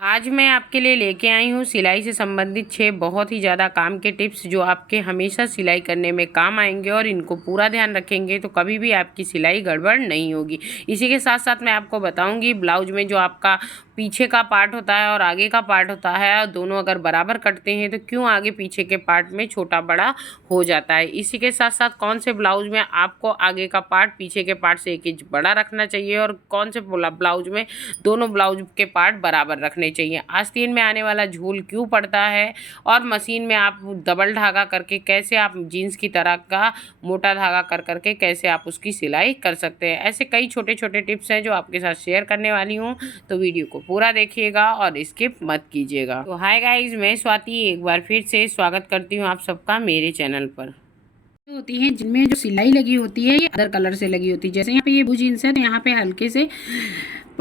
आज मैं आपके लिए लेके आई हूँ सिलाई से संबंधित 6 बहुत ही ज़्यादा काम के टिप्स जो आपके हमेशा सिलाई करने में काम आएंगे और इनको पूरा ध्यान रखेंगे तो कभी भी आपकी सिलाई गड़बड़ नहीं होगी। इसी के साथ साथ मैं आपको बताऊंगी ब्लाउज में जो आपका पीछे का पार्ट होता है और आगे का पार्ट होता है, दोनों अगर बराबर कटते हैं तो क्यों आगे पीछे के पार्ट में छोटा बड़ा हो जाता है। इसी के साथ साथ कौन से ब्लाउज में आपको आगे का पार्ट पीछे के पार्ट से 1 इंच बड़ा रखना चाहिए और कौन से ब्लाउज में दोनों ब्लाउज के पार्ट बराबर रखने चाहिए। आस्तीन में आने वाला झूल क्यों पड़ता है और मशीन में आप डबल धागा करके कैसे आप जीन्स की तरह का मोटा धागा कर करके कैसे आप उसकी सिलाई कर सकते हैं। ऐसे कई छोटे छोटे टिप्स हैं जो आपके साथ शेयर करने वाली हूँ, तो वीडियो को पूरा देखिएगा और स्किप मत कीजिएगा। तो हाय गाइज, मैं स्वाति एक बार फिर से स्वागत करती हूँ आप सबका मेरे चैनल पर। होती है जिनमें जो सिलाई लगी होती है ये अदर कलर से लगी होती है। जैसे यहाँ पे ये ब्लू जीन्स है तो यहाँ पे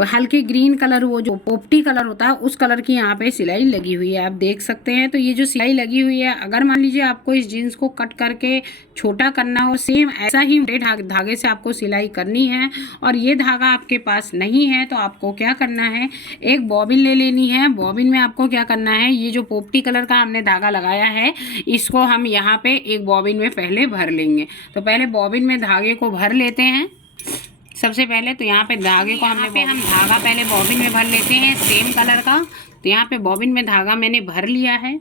हल्के ग्रीन कलर, वो जो पोपटी कलर होता है उस कलर की यहाँ पे सिलाई लगी हुई है, आप देख सकते हैं। तो ये जो सिलाई लगी हुई है, अगर मान लीजिए आपको इस जीन्स को कट करके छोटा करना हो, सेम ऐसा ही मोटे धागे से आपको सिलाई करनी है और ये धागा आपके पास नहीं है तो आपको क्या करना है, एक बॉबिन ले लेनी है। बॉबिन में आपको क्या करना है, ये जो पोपटी कलर का हमने धागा लगाया है इसको हम यहाँ पे एक बॉबिन में पहले भर लेंगे। तो पहले बॉबिन में धागे को भर लेते हैं सबसे पहले। तो यहाँ पे धागे को हम धागा पहले बॉबिन में भर लेते हैं सेम कलर का। तो यहाँ पे बॉबिन में धागा मैंने भर लिया है।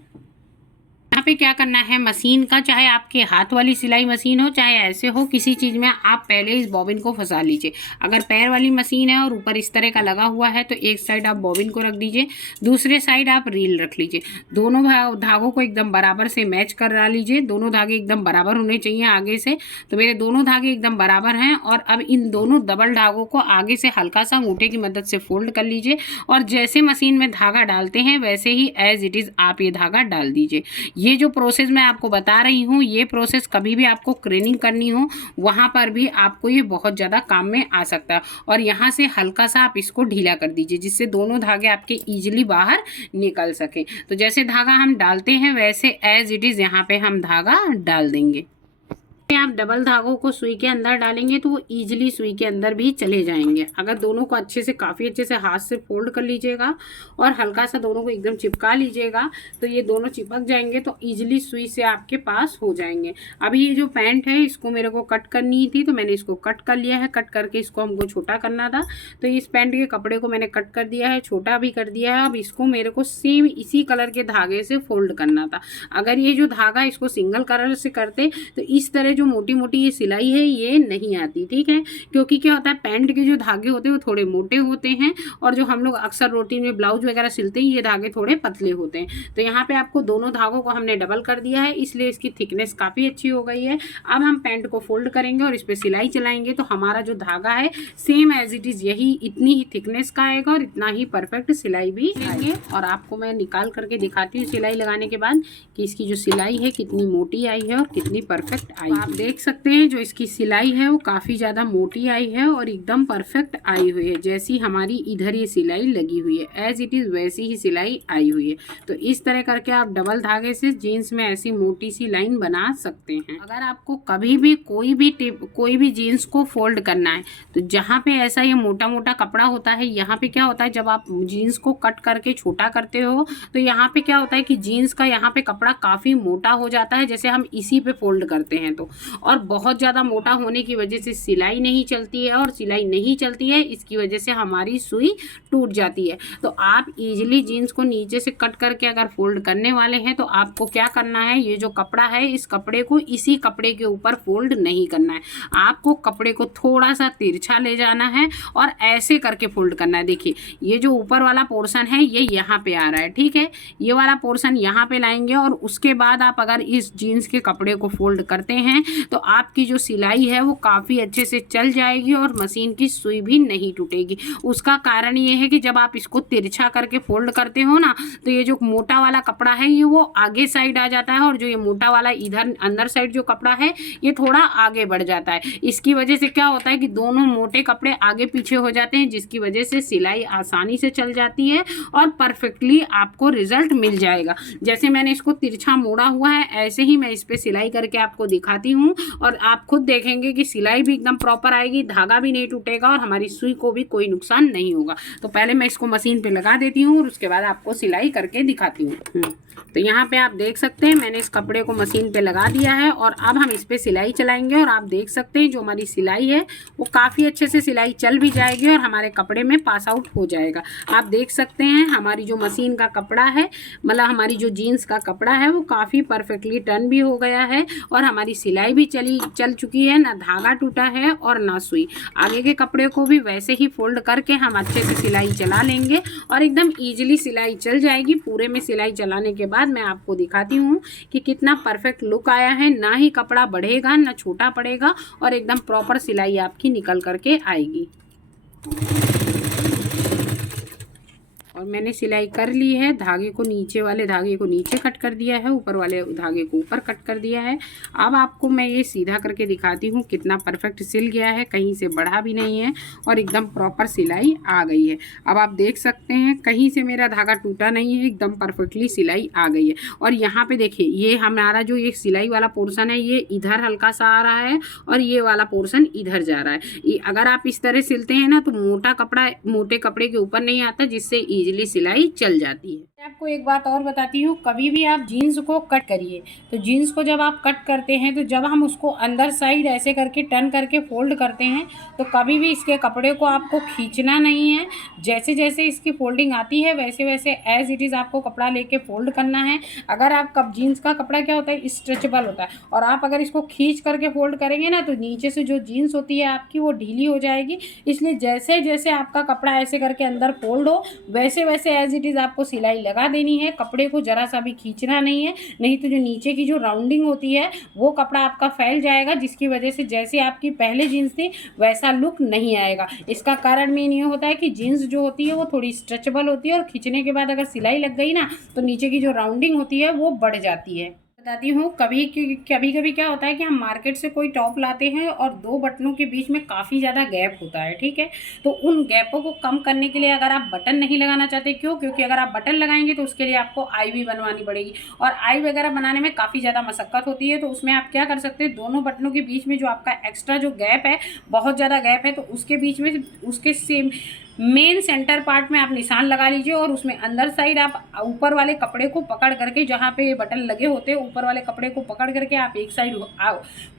यहाँ पे क्या करना है, मशीन का, चाहे आपके हाथ वाली सिलाई मशीन हो चाहे ऐसे हो, किसी चीज़ में आप पहले इस बॉबिन को फंसा लीजिए। अगर पैर वाली मशीन है और ऊपर इस तरह का लगा हुआ है तो एक साइड आप बॉबिन को रख दीजिए, दूसरे साइड आप रील रख लीजिए। दोनों धागों को एकदम बराबर से मैच करा लीजिए। दोनों धागे एकदम बराबर होने चाहिए आगे से। तो मेरे दोनों धागे एकदम बराबर हैं और अब इन दोनों डबल धागों को आगे से हल्का सा अंगूठे की मदद से फोल्ड कर लीजिए और जैसे मशीन में धागा डालते हैं वैसे ही एज इट इज़ आप ये धागा डाल दीजिए। ये जो प्रोसेस मैं आपको बता रही हूँ, ये प्रोसेस कभी भी आपको क्रेनिंग करनी हो वहाँ पर भी आपको ये बहुत ज़्यादा काम में आ सकता है। और यहाँ से हल्का सा आप इसको ढीला कर दीजिए जिससे दोनों धागे आपके ईजिली बाहर निकल सकें। तो जैसे धागा हम डालते हैं वैसे एज इट इज़ यहाँ पे हम धागा डाल देंगे। आप डबल धागों को सुई के अंदर डालेंगे तो वो ईजिली सुई के अंदर भी चले जाएंगे। अगर दोनों को अच्छे से काफ़ी अच्छे से हाथ से फोल्ड कर लीजिएगा और हल्का सा दोनों को एकदम चिपका लीजिएगा तो ये दोनों चिपक जाएंगे तो ईजिली सुई से आपके पास हो जाएंगे। अभी ये जो पैंट है इसको मेरे को कट करनी थी तो मैंने इसको कट कर लिया है। कट करके इसको हमको छोटा करना था तो इस पैंट के कपड़े को मैंने कट कर दिया है, छोटा भी कर दिया है। अब इसको मेरे को सेम इसी कलर के धागे से फोल्ड करना था। अगर ये जो धागा इसको सिंगल कलर से करते तो इस तरह जो मोटी मोटी ये सिलाई है ये नहीं आती, ठीक है। क्योंकि क्या होता है, पैंट के जो धागे होते हैं वो थोड़े मोटे होते हैं और जो हम लोग अक्सर रूटीन में ब्लाउज वगैरह सिलते हैं ये धागे थोड़े पतले होते हैं। तो यहाँ पे आपको दोनों धागों को हमने डबल कर दिया है इसलिए इसकी थिकनेस काफ़ी अच्छी हो गई है। अब हम पैंट को फोल्ड करेंगे और इस पर सिलाई चलाएंगे तो हमारा जो धागा है सेम एज इट इज़ यही इतनी ही थिकनेस का आएगा और इतना ही परफेक्ट सिलाई भी आएगी। और आपको मैं निकाल करके दिखाती हूँ सिलाई लगाने के बाद कि इसकी जो सिलाई है कितनी मोटी आई है और कितनी परफेक्ट आई है। आप देख सकते हैं जो इसकी सिलाई है वो काफ़ी ज़्यादा मोटी आई है और एकदम परफेक्ट आई हुई है। जैसी हमारी इधर ये सिलाई लगी हुई है एज इट इज़ वैसी ही सिलाई आई हुई है। तो इस तरह करके आप डबल धागे से जीन्स में ऐसी मोटी सी लाइन बना सकते हैं। अगर आपको कभी भी कोई भी जीन्स को फोल्ड करना है तो जहाँ पे ऐसा ये मोटा मोटा कपड़ा होता है, यहाँ पे क्या होता है जब आप जीन्स को कट करके छोटा करते हो तो यहाँ पे क्या होता है कि जीन्स का यहाँ पे कपड़ा काफ़ी मोटा हो जाता है जैसे हम इसी पे फोल्ड करते हैं तो, और बहुत ज़्यादा मोटा होने की वजह से सिलाई नहीं चलती है और सिलाई नहीं चलती है इसकी वजह से हमारी सुई टूट जाती है। तो आप इजीली जीन्स को नीचे से कट करके अगर फोल्ड करने वाले हैं तो आपको क्या करना है, ये जो कपड़ा है इस कपड़े को इसी कपड़े के ऊपर फोल्ड नहीं करना है। आपको कपड़े को थोड़ा सा तिरछा ले जाना है और ऐसे करके फोल्ड करना है। देखिए ये जो ऊपर वाला पोर्शन है ये यहाँ पे आ रहा है, ठीक है। ये वाला पोर्शन यहाँ पे लाएंगे और उसके बाद आप अगर इस जीन्स के कपड़े को फोल्ड करते हैं तो आपकी जो सिलाई है वो काफ़ी अच्छे से चल जाएगी और मशीन की सुई भी नहीं टूटेगी। उसका कारण ये है कि जब आप इसको तिरछा करके फोल्ड करते हो ना तो ये जो मोटा वाला कपड़ा है ये वो आगे साइड आ जाता है और जो ये मोटा वाला इधर अंदर साइड जो कपड़ा है ये थोड़ा आगे बढ़ जाता है। इसकी वजह से क्या होता है कि दोनों मोटे कपड़े आगे पीछे हो जाते हैं जिसकी वजह से सिलाई आसानी से चल जाती है और परफेक्टली आपको रिजल्ट मिल जाएगा। जैसे मैंने इसको तिरछा मोड़ा हुआ है ऐसे ही मैं इस पर सिलाई करके आपको दिखाती हूँ। हूँ और आप खुद देखेंगे कि सिलाई भी एकदम प्रॉपर आएगी, धागा भी नहीं टूटेगा और हमारी सुई को भी कोई नुकसान नहीं होगा। तो पहले मैं इसको मशीन पे लगा देती हूँ और उसके बाद आपको सिलाई करके दिखाती हूँ। तो यहाँ पे आप देख सकते हैं मैंने इस कपड़े को मशीन पे लगा दिया है और अब हम इस पे सिलाई चलाएंगे और आप देख सकते हैं जो हमारी सिलाई है वो काफ़ी अच्छे से सिलाई चल भी जाएगी और हमारे कपड़े में पास आउट हो जाएगा। आप देख सकते हैं हमारी जो मशीन का कपड़ा है, मतलब हमारी जो जीन्स का कपड़ा है वो काफ़ी परफेक्टली टर्न भी हो गया है और हमारी सिलाई भी चल चुकी है, ना धागा टूटा है और ना सुई। आगे के कपड़े को भी वैसे ही फोल्ड करके हम अच्छे से सिलाई चला लेंगे और एकदम ईजिली सिलाई चल जाएगी। पूरे में सिलाई चलाने के बाद मैं आपको दिखाती हूँ कि कितना परफेक्ट लुक आया है, ना ही कपड़ा बढ़ेगा ना छोटा पड़ेगा और एकदम प्रॉपर सिलाई आपकी निकल करके आएगी। और मैंने सिलाई कर ली है, धागे को नीचे वाले धागे को नीचे कट कर दिया है, ऊपर वाले धागे को ऊपर कट कर दिया है। अब आपको मैं ये सीधा करके दिखाती हूँ कितना परफेक्ट सिल गया है, कहीं से बढ़ा भी नहीं है और एकदम प्रॉपर सिलाई आ गई है। अब आप देख सकते हैं कहीं से मेरा धागा टूटा नहीं है, एकदम परफेक्टली सिलाई आ गई है। और यहाँ पे देखिए ये हमारा जो ये सिलाई वाला पोर्शन है ये इधर हल्का सा आ रहा है और ये वाला पोर्शन इधर जा रहा है। अगर आप इस तरह सिलते हैं ना तो मोटा कपड़ा मोटे कपड़े के ऊपर नहीं आता, जिससे इजीली सिलाई चल जाती है। आपको एक बात और बताती हूँ, कभी भी आप जीन्स को कट करिए तो जीन्स को जब आप कट करते हैं तो जब हम उसको अंदर साइड ऐसे करके टर्न करके फोल्ड करते हैं तो कभी भी इसके कपड़े को आपको खींचना नहीं है। जैसे जैसे इसकी फोल्डिंग आती है वैसे वैसे एज इट इज़ आपको कपड़ा लेके फोल्ड करना है। अगर आप कब जीन्स का कपड़ा क्या होता है स्ट्रेचेबल होता है और आप अगर इसको खींच करके फोल्ड करेंगे ना तो नीचे से जो जीन्स होती है आपकी वो ढीली हो जाएगी। इसलिए जैसे जैसे आपका कपड़ा ऐसे करके अंदर फोल्ड हो वैसे वैसे एज इट इज़ आपको सिलाई लगा देनी है। कपड़े को जरा सा भी खींचना नहीं है, नहीं तो जो नीचे की जो राउंडिंग होती है वो कपड़ा आपका फैल जाएगा, जिसकी वजह से जैसे आपकी पहले जीन्स थी वैसा लुक नहीं आएगा। इसका कारण मेन ये होता है कि जीन्स जो होती है वो थोड़ी स्ट्रेचेबल होती है और खींचने के बाद अगर सिलाई लग गई ना तो नीचे की जो राउंडिंग होती है वो बढ़ जाती है। बताती हूँ कभी कभी क्या होता है कि हम मार्केट से कोई टॉप लाते हैं और दो बटनों के बीच में काफ़ी ज़्यादा गैप होता है, ठीक है। तो उन गैपों को कम करने के लिए अगर आप बटन नहीं लगाना चाहते, क्योंकि अगर आप बटन लगाएंगे तो उसके लिए आपको आई भी बनवानी पड़ेगी और आई वगैरह बनाने में काफ़ी ज़्यादा मशक्कत होती है। तो उसमें आप क्या कर सकते हैं, दोनों बटनों के बीच में जो आपका एक्स्ट्रा जो गैप है, बहुत ज़्यादा गैप है, तो उसके बीच में उसके सेम मेन सेंटर पार्ट में आप निशान लगा लीजिए और उसमें अंदर साइड आप ऊपर वाले कपड़े को पकड़ करके, जहाँ पे बटन लगे होते हैं ऊपर वाले कपड़े को पकड़ करके आप एक साइड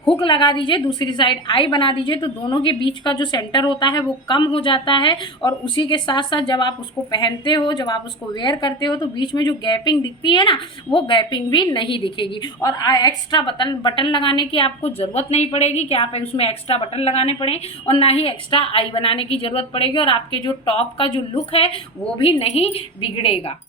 हुक लगा दीजिए, दूसरी साइड आई बना दीजिए। तो दोनों के बीच का जो सेंटर होता है वो कम हो जाता है और उसी के साथ साथ जब आप उसको पहनते हो, जब आप उसको वेयर करते हो तो बीच में जो गैपिंग दिखती है ना वो गैपिंग भी नहीं दिखेगी और एक्स्ट्रा बटन लगाने की आपको ज़रूरत नहीं पड़ेगी कि आप उसमें एक्स्ट्रा बटन लगाने पड़े और ना ही एक्स्ट्रा आई बनाने की ज़रूरत पड़ेगी और आपके जो टॉप का जो लुक है वो भी नहीं बिगड़ेगा।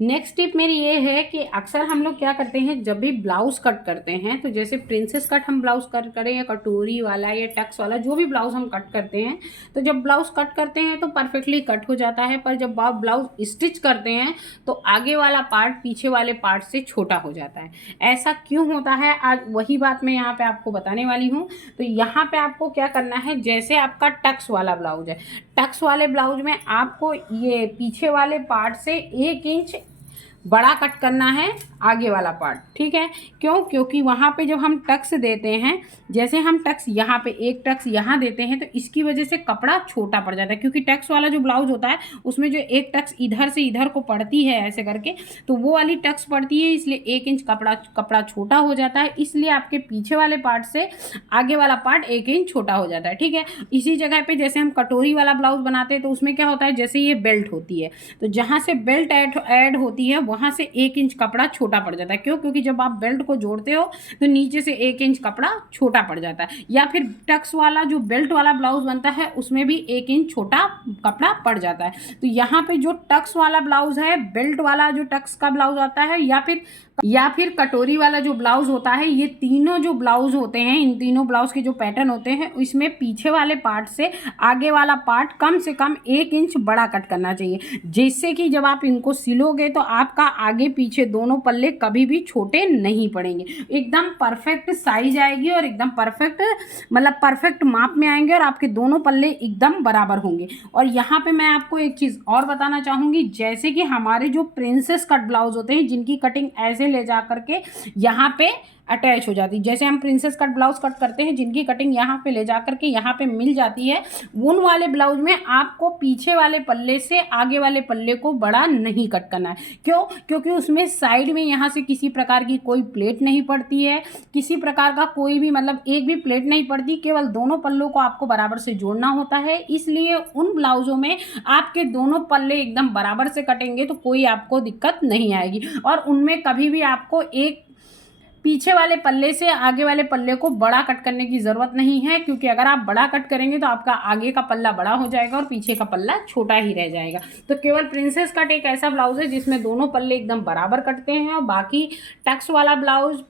नेक्स्ट टिप मेरी ये है कि अक्सर हम लोग क्या करते हैं, जब भी ब्लाउज कट करते हैं तो जैसे प्रिंसेस कट हम ब्लाउज कट करें या कटोरी वाला या टक्स वाला जो भी ब्लाउज हम कट करते हैं, तो जब ब्लाउज कट करते हैं तो परफेक्टली कट हो जाता है, पर जब आप ब्लाउज स्टिच करते हैं तो आगे वाला पार्ट पीछे वाले पार्ट से छोटा हो जाता है। ऐसा क्यों होता है, आज वही बात मैं यहाँ पे आपको बताने वाली हूँ। तो यहाँ पे आपको क्या करना है, जैसे आपका टक्स वाला ब्लाउज है, टक्स वाले ब्लाउज में आपको ये पीछे वाले पार्ट से 1 इंच बड़ा कट करना है आगे वाला पार्ट, ठीक है। क्योंकि वहाँ पे जब हम टक्स देते हैं, जैसे हम टक्स यहाँ पे एक टक्स यहाँ देते हैं तो इसकी वजह से कपड़ा छोटा पड़ जाता है, क्योंकि टक्स वाला जो ब्लाउज होता है उसमें जो एक टक्स इधर से इधर को पड़ती है ऐसे करके, तो वो वाली टक्स पड़ती है, इसलिए 1 इंच कपड़ा छोटा हो जाता है। इसलिए आपके पीछे वाले पार्ट से आगे वाला पार्ट 1 इंच छोटा हो जाता है, ठीक है। इसी जगह पे जैसे हम कटोरी वाला ब्लाउज बनाते हैं तो उसमें क्या होता है, जैसे ये बेल्ट होती है तो जहाँ से बेल्ट ऐड होती है वहाँ से 1 इंच कपड़ा छोटा पड़ जाता है। क्योंकि जब आप बेल्ट को जोड़ते हो तो नीचे से 1 इंच कपड़ा छोटा पड़ जाता है। या फिर टक्स वाला जो बेल्ट वाला ब्लाउज बनता है उसमें भी 1 इंच छोटा कपड़ा पड़ जाता है। तो यहाँ पे जो टक्स वाला ब्लाउज है, बेल्ट वाला जो टक्स का ब्लाउज आता है या फिर कटोरी वाला जो ब्लाउज होता है, ये तीनों जो ब्लाउज होते हैं, इन तीनों ब्लाउज के जो पैटर्न होते हैं इसमें पीछे वाले पार्ट से आगे वाला पार्ट कम से कम 1 इंच बड़ा कट करना चाहिए, जिससे कि जब आप इनको सिलोगे तो आपका आगे पीछे दोनों पल्ले कभी भी छोटे नहीं पड़ेंगे, एकदम परफेक्ट साइज आएगी और एकदम परफेक्ट माप में आएंगे और आपके दोनों पल्ले एकदम बराबर होंगे। और यहाँ पे मैं आपको एक चीज़ और बताना चाहूँगी, जैसे कि हमारे जो प्रिंसेस कट ब्लाउज होते हैं जिनकी कटिंग ऐसे ले जा करके यहाँ पे अटैच हो जाती है। जैसे हम प्रिंसेस कट ब्लाउज कट करते हैं, जिनकी कटिंग यहाँ पे ले जा करके यहाँ पे मिल जाती है, उन वाले ब्लाउज में आपको पीछे वाले पल्ले से आगे वाले पल्ले को बड़ा नहीं कट करना है। क्यों? क्योंकि उसमें साइड में यहाँ से किसी प्रकार की कोई प्लेट नहीं पड़ती है, किसी प्रकार का कोई भी मतलब एक भी प्लेट नहीं पड़ती, केवल दोनों पल्लों को आपको बराबर से जोड़ना होता है। इसलिए उन ब्लाउजों में आपके दोनों पल्ले एकदम बराबर से कटेंगे तो कोई आपको दिक्कत नहीं आएगी, और उनमें कभी भी आपको एक पीछे वाले पल्ले से आगे वाले पल्ले को बड़ा कट करने की ज़रूरत नहीं है, क्योंकि अगर आप बड़ा कट करेंगे तो आपका आगे का पल्ला बड़ा हो जाएगा और पीछे का पल्ला छोटा ही रह जाएगा। तो केवल प्रिंसेस कट एक ऐसा ब्लाउज है जिसमें दोनों पल्ले एकदम बराबर कटते हैं, और बाकी टक्स वाला ब्लाउज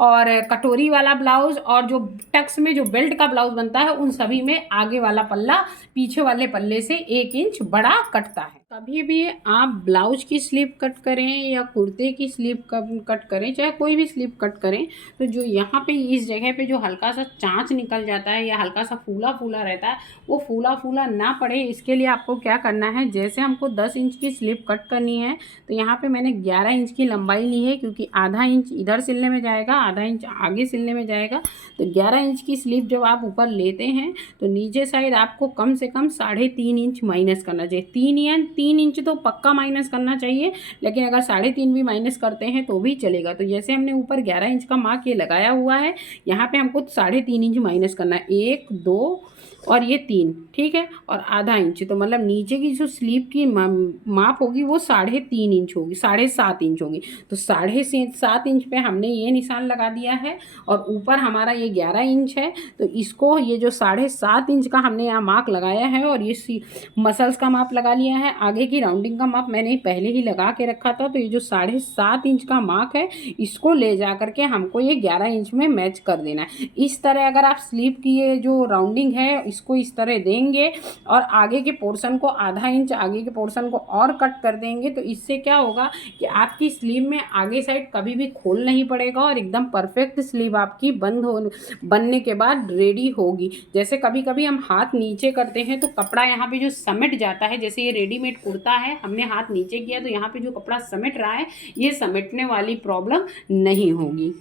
और कटोरी वाला ब्लाउज और जो टक्स में जो बेल्ट का ब्लाउज बनता है, उन सभी में आगे वाला पल्ला पीछे वाले पल्ले से 1 इंच बड़ा कटता है। कभी भी आप ब्लाउज की स्लीव कट करें या कुर्ते की स्लीव कट करें, चाहे कोई भी स्लीव कट करें, तो जो यहाँ पे इस जगह पे जो हल्का सा चाँच निकल जाता है या हल्का सा फूला फूला रहता है, वो फूला फूला ना पड़े, इसके लिए आपको क्या करना है, जैसे हमको 10 इंच की स्लीव कट करनी है तो यहाँ पे मैंने 11 इंच की लंबाई ली है, क्योंकि आधा इंच इधर सिलने में जाएगा, आधा इंच आगे सिलने में जाएगा। तो 11 इंच की स्लीव जब आप ऊपर लेते हैं तो नीचे साइड आपको कम से कम 3.5 इंच माइनस करना चाहिए। 3 इंच तो पक्का माइनस करना चाहिए, लेकिन अगर 3.5 भी माइनस करते हैं तो भी चलेगा। तो जैसे हमने ऊपर 11 इंच का मार्क ये लगाया हुआ है, यहाँ पे हमको 3.5 इंच माइनस करना है, 1 2 और ये 3, ठीक है, और आधा इंच, तो मतलब नीचे की जो स्लीव की माप होगी वो 3.5 इंच होगी, 7.5 इंच होगी। तो 7.5 इंच पे हमने ये निशान लगा दिया है, और ऊपर हमारा ये 11 इंच है, तो इसको ये जो 7.5 इंच का हमने यहाँ मार्क लगाया है, और ये मसल्स का माप लगा लिया है। आगे की राउंडिंग का माप मैंने पहले ही लगा के रखा था, तो ये जो 7.5 इंच का मार्क है, इसको ले जा करके हमको ये 11 इंच में मैच कर देना है। इस तरह अगर आप स्लीव की ये जो राउंडिंग है इसको इस तरह देंगे और आगे के पोर्शन को आधा इंच आगे के पोर्शन को और कट कर देंगे, तो इससे क्या होगा कि आपकी स्लीव में आगे साइड कभी भी खोल नहीं पड़ेगा, और एकदम परफेक्ट स्लीव आपकी बनने के बाद रेडी होगी। जैसे कभी कभी हम हाथ नीचे करते हैं तो कपड़ा यहाँ पे जो समेट जाता है, जैसे ये रेडीमेड कुर्ता है, हमने हाथ नीचे किया तो यहाँ पे जो कपड़ा समेट रहा है, ये समेटने वाली प्रॉब्लम नहीं होगी।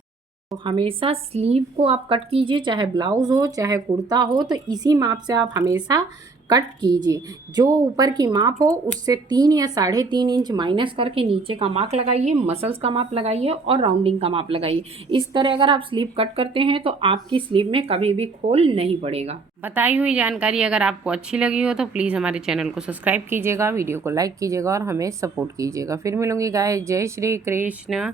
तो हमेशा स्लीव को आप कट कीजिए, चाहे ब्लाउज हो चाहे कुर्ता हो, तो इसी माप से आप हमेशा कट कीजिए। जो ऊपर की माप हो उससे 3 या 3.5 इंच माइनस करके नीचे का मार्क लगाइए, मसल्स का माप लगाइए और राउंडिंग का माप लगाइए। इस तरह अगर आप स्लीव कट करते हैं तो आपकी स्लीव में कभी भी खोल नहीं पड़ेगा। बताई हुई जानकारी अगर आपको अच्छी लगी हो तो प्लीज़ हमारे चैनल को सब्सक्राइब कीजिएगा, वीडियो को लाइक कीजिएगा और हमें सपोर्ट कीजिएगा। फिर मिलूंगी गाइस, जय श्री कृष्ण।